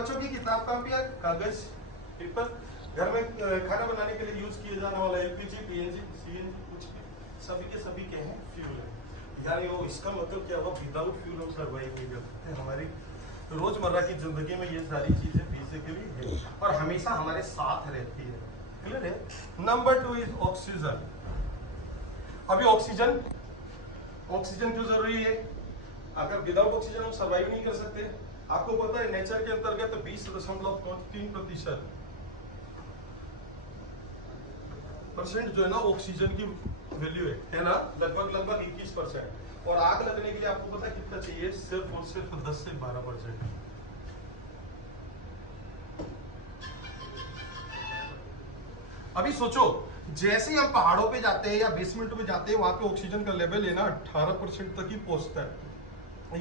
बच्चों की किताब कॉपी या कागज पेपर, घर में खाना बनाने के लिए यूज किए जाने वाला एलपीजी, पीएनजी, सीएनजी, कुछ भी सभी के सभी क्या है, फ्यूल है। यानी वो इसका मतलब क्या हुआ, विदाउट फ्यूल हम सर्वाइव नहीं कर सकते। हमारी रोजमर्रा की जिंदगी में ये सारी चीजें बेसिकली है और हमेशा हमारे साथ रहती है। क्लियर है? Number 2 is oxygen. अभी ऑक्सीजन क्यों जरूरी है? अगर विदाउट ऑक्सीजन हम सर्वाइव नहीं कर सकते। आपको पता है नेचर के अंतर्गत 20.3% जो है ना ऑक्सीजन की वैल्यू है ना, लगभग 21%। और आग लगने के लिए आपको पता है कितना चाहिए? सिर्फ और सिर्फ 10 से 12%। अभी सोचो, जैसे ही हम पहाड़ों पे जाते हैं या बेसमेंट में जाते हैं, वहां पे ऑक्सीजन का लेवल है ना 18% तक ही पहुंचता है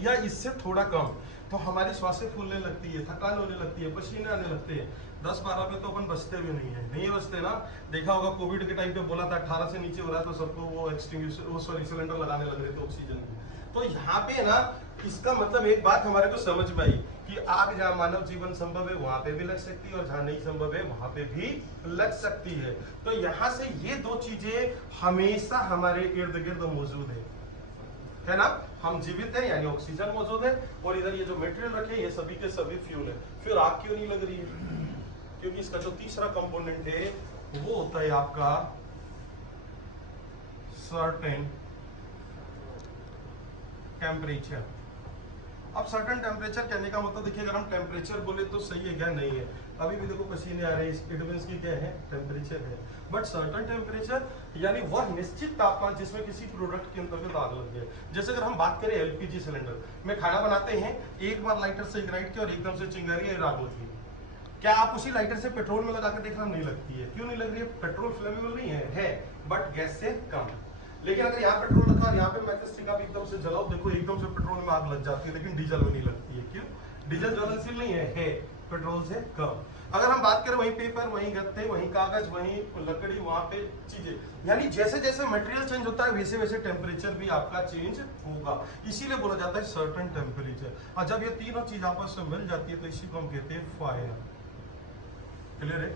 या इससे थोड़ा कम, तो हमारी सांसें फूलने लगती है, थकान होने लगती है, पसीने आने लगते हैं। 10-12 पे तो अपन बचते भी नहीं बचते ना। देखा होगा कोविड के टाइम पे बोला था 18 से नीचे हो रहा है तो सबको वो सिलेंडर लगाने लग रहे थे ऑक्सीजन की। तो यहाँ पे ना इसका मतलब एक बात हमारे को समझ में आई कि आग जहाँ मानव जीवन संभव है वहां पे भी लग सकती है और जहाँ नहीं संभव है वहां पे भी लग सकती है। तो यहाँ से ये दो चीजें हमेशा हमारे इर्द गिर्द मौजूद है ना। हम जीवित हैं यानी ऑक्सीजन मौजूद है और इधर ये जो मटेरियल रखे ये सभी के सभी फ्यूल है। फिर आग क्यों नहीं लग रही है? क्योंकि इसका जो तीसरा कंपोनेंट है वो होता है आपका सर्टेन टेम्परेचर। अब सर्टेन टेम्परेचर कहने का मतलब देखिए, अगर हम टेम्परेचर बोले तो सही है क्या? नहीं है। अभी भी देखो पसीने आ रहे हैं, इट मींस की क्या है? टेम्परेचर है। बट सर्टेन टेम्परेचर यानी वह निश्चित तापमान जिसमें किसी प्रोडक्ट के अंतर्गत आग लग जाए। जैसे अगर हम बात करें एलपीजी सिलेंडर में खाना बनाते हैं, एक बार लाइटर से इग्नाइट किया और एकदम से चिंगारी और आग लगी। क्या आप उसी लाइटर से पेट्रोल में लगाकर देखना? नहीं लगती है। क्यों नहीं लग रही है? पेट्रोल फ्लेमेबल नहीं है बट गैस से कम। लेकिन अगर यहाँ पेट्रोल रखा और यहाँ पे मैचेस स्टिक आप एकदम से जलाओ, देखो एकदम से पेट्रोल में आग लग जाती है, लेकिन डीजल में नहीं लगती है। क्यों? डीजल ज्वलनशील नहीं है पेट्रोल से कम। अगर हम बात करें वही पेपर, वही गत्ते, वही कागज, वही लकड़ी, वहां पे चीजें, यानी जैसे जैसे मटेरियल चेंज होता है वैसे वैसे टेम्परेचर भी आपका चेंज होगा। इसीलिए बोला जाता है सर्टेन टेम्परेचर। और जब ये तीनों चीज आपस में मिल जाती है तो इसी को हम कहते हैं फायर। क्लियर है?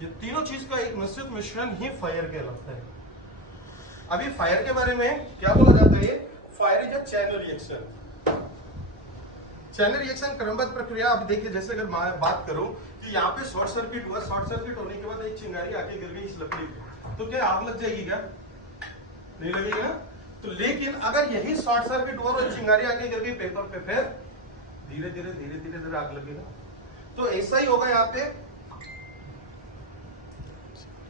ये तीनों चीज का एक निश्चित मिश्रण ही फायर कहलाता है। अभी फायर के बारे में क्या बोला जाता है? Fire is a chain reaction. Chain reaction क्रमबद्ध प्रक्रिया। अब देखिए, जैसे अगर मैं बात करूं कि यहाँ पे शॉर्ट सर्किट हुआ, शॉर्ट सर्किट होने के बाद एक चिंगारी आके गिर गई इस लकड़ी पे, तो क्या आग लग जाएगी क्या? नहीं लगेगी ना। तो लेकिन अगर यही शॉर्ट सर्किट हुआ और चिंगारी आके गिर गई पेपर पे, फिर धीरे धीरे आग लगेगा। तो ऐसा ही होगा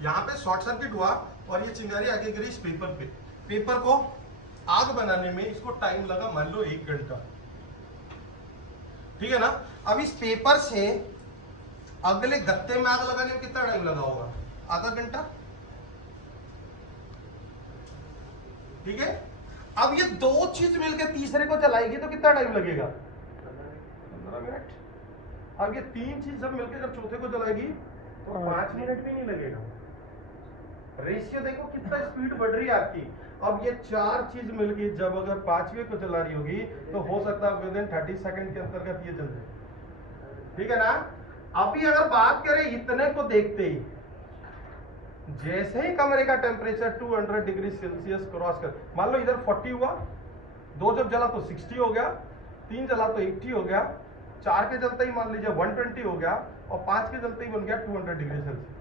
यहाँ पे शॉर्ट सर्किट हुआ और ये चिंगारी आगे गिरी इस पेपर पे। पेपर को आग बनाने में इसको टाइम लगा मान लो 1 घंटा, ठीक है ना। अब इस पेपर से अगले गत्ते में आग लगाने में कितना टाइम लगा होगा? आधा घंटा, ठीक है। अब ये दो चीज मिलकर तीसरे को जलाएगी तो कितना टाइम लगेगा? 15 मिनट। अब ये तीन चीज जब मिलकर जब चौथे को जलाएगी तो 5 मिनट भी नहीं लगेगा। रेशियो देखो कितना स्पीड बढ़ रही है आपकी। अब ये चार चीज मिलके जब अगर पांचवे को चला रही होगी तो हो सकता है विद इन 30 सेकंड के अंतर्गत ये जल जाए, ठीक है ना। अभी अगर बात करें इतने को देखते ही, जैसे ही कमरे का टेम्परेचर 200 डिग्री सेल्सियस क्रॉस कर, मान लो इधर 40 हुआ, 2 जब जला तो 60 हो गया, 3 जला तो 80 हो गया, 4 के जलते ही मान लीजिए 120 हो गया और 5 के जलते ही बन गया 200 डिग्री सेल्सियस।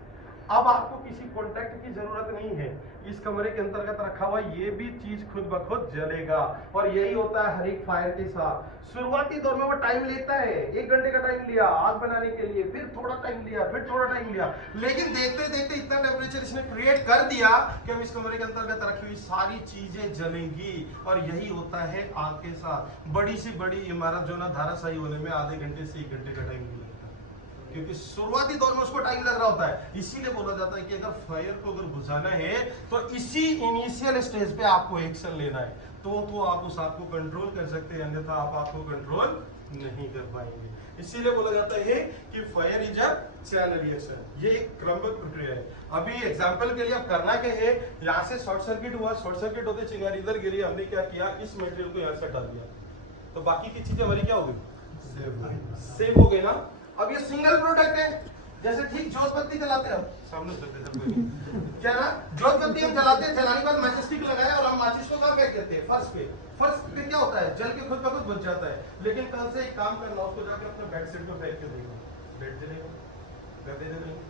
अब आपको किसी कॉन्टैक्ट की जरूरत नहीं है, इस कमरे के अंतर्गत रखा हुआ ये भी चीज खुद ब खुद जलेगा। और यही होता है हर एक फायर के साथ। शुरुआती दौर में वो टाइम लेता है, 1 घंटे का टाइम लिया आग बनाने के लिए, फिर थोड़ा टाइम लिया, फिर थोड़ा टाइम लिया, लेकिन देखते देखते इतना टेम्परेचर इसने क्रिएट कर दिया कि अब इस कमरे के अंतर्गत रखी हुई सारी चीजें जलेंगी। और यही होता है आग के साथ। बड़ी सी बड़ी इमारत जो ना धाराशायी होने में आधे घंटे से 1 घंटे का टाइम लगता है, क्योंकि शुरुआती दौर में उसको टाइम लग रहा होता है। इसीलिए बोला जाता है कि अगर फायर को अगर बुझाना है तो इसी इनिशियल स्टेज पे आपको एक्शन लेना है, तो आप उस आग को कंट्रोल कर सकते हैं, अन्यथा आप आग को कंट्रोल नहीं कर पाएंगे। इसीलिए बोला जाता है कि fire is a chain reaction, ये एक क्रमबद्ध प्रक्रिया है। अभी एग्जांपल के लिए अब करना क्या है, यहाँ से शॉर्ट सर्किट हुआ, शॉर्ट सर्किट होते चिंगारी इधर गिरी, हमने क्या किया, इस मटेरियल को यहाँ से हटा दिया, तो बाकी की चीजें हमारी क्या हो गई, सेव हो गए ना। अब ये सिंगल प्रोडक्ट है, जैसे ठीक जोत बत्ती जलाते हैं, सामने क्या ना, जोत बत्ती हम जलाते हैं, जलाने के बाद माचिस स्टिक लगाया और हम माचिस को कहाँ फेंक देते हैं, फर्श पे। फर्श पे क्या होता है, जल के खुद ब खुद बुझ जाता है। लेकिन कल से एक काम करना, उसको जाके अपने बेड सेट पे फेंक के देखो, बेड जलेगा, गद्दे जलेंगे,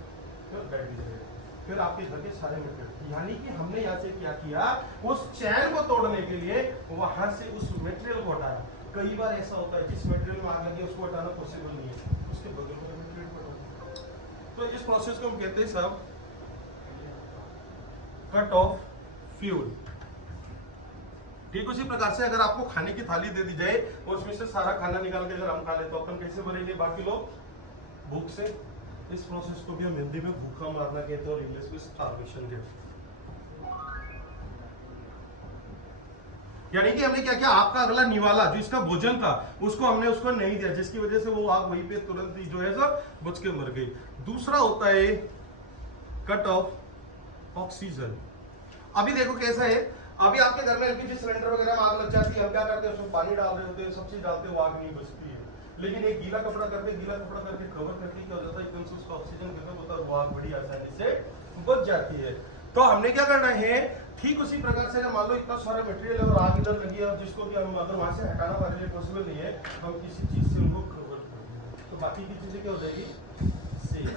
फिर बेड भी जलेगा, फिर आपके घर के सारे मटेरियल। यानी कि हमने यहाँ से क्या किया, उस चैन को तोड़ने के लिए वहां से उस मटेरियल को हटाया। कई बार ऐसा होता है जिस मटेरियल में आग लगी उसको हटाना पॉसिबल नहीं है, उसके बगल में मटेरियल को हटाओ। तो इस प्रोसेस को हम कहते हैं सब कट ऑफ फ्यूल। ठीक उसी प्रकार से अगर आपको खाने की थाली दे दी जाए और उसमें से सारा खाना निकाल के अगर हम खा ले तो अपन कैसे भरेंगे, बाकी लोग भूख से। इस प्रोसेस को भी हम हिंदी में भूखा मारना कहते हैं और इंग्लिश में स्टार्वेशन कहते हैं। यानी कि हमने क्या किया, आपका अगला निवाला जो इसका भोजन था उसको हमने उसको नहीं दिया, जिसकी वजह से वो आग वहीं पे तुरंत ही जो है सब बुझ के मर गई। दूसरा होता है कट ऑफ ऑक्सीजन। अभी देखो कैसा है, अभी आपके घर में एलपीजी सिलेंडर वगैरह में आग लग जाती है, हम क्या करते हैं, उसमें पानी डाल रहे होते हैं, सब चीज डालते हैं, वो आग नहीं बुझती है। लेकिन एक गीला कपड़ा करते हैं, गीला कपड़ा करके कवर करके क्या हो जाता है, एकदम से उसका ऑक्सीजन खत्म होता है, वो आग बड़ी आसानी से बुझ जाती है। तो हमने क्या करना है, ठीक उसी प्रकार से मान लो इतना सारा मटेरियल है और आग इधर लगी है, जिसको भी हम अगर वहां से हटाना हमारे लिए पॉसिबल नहीं है, हम किसी चीज से उनको कवर कर देंगे, तो बाकी की चीजें क्या हो जाएगी, सेफ।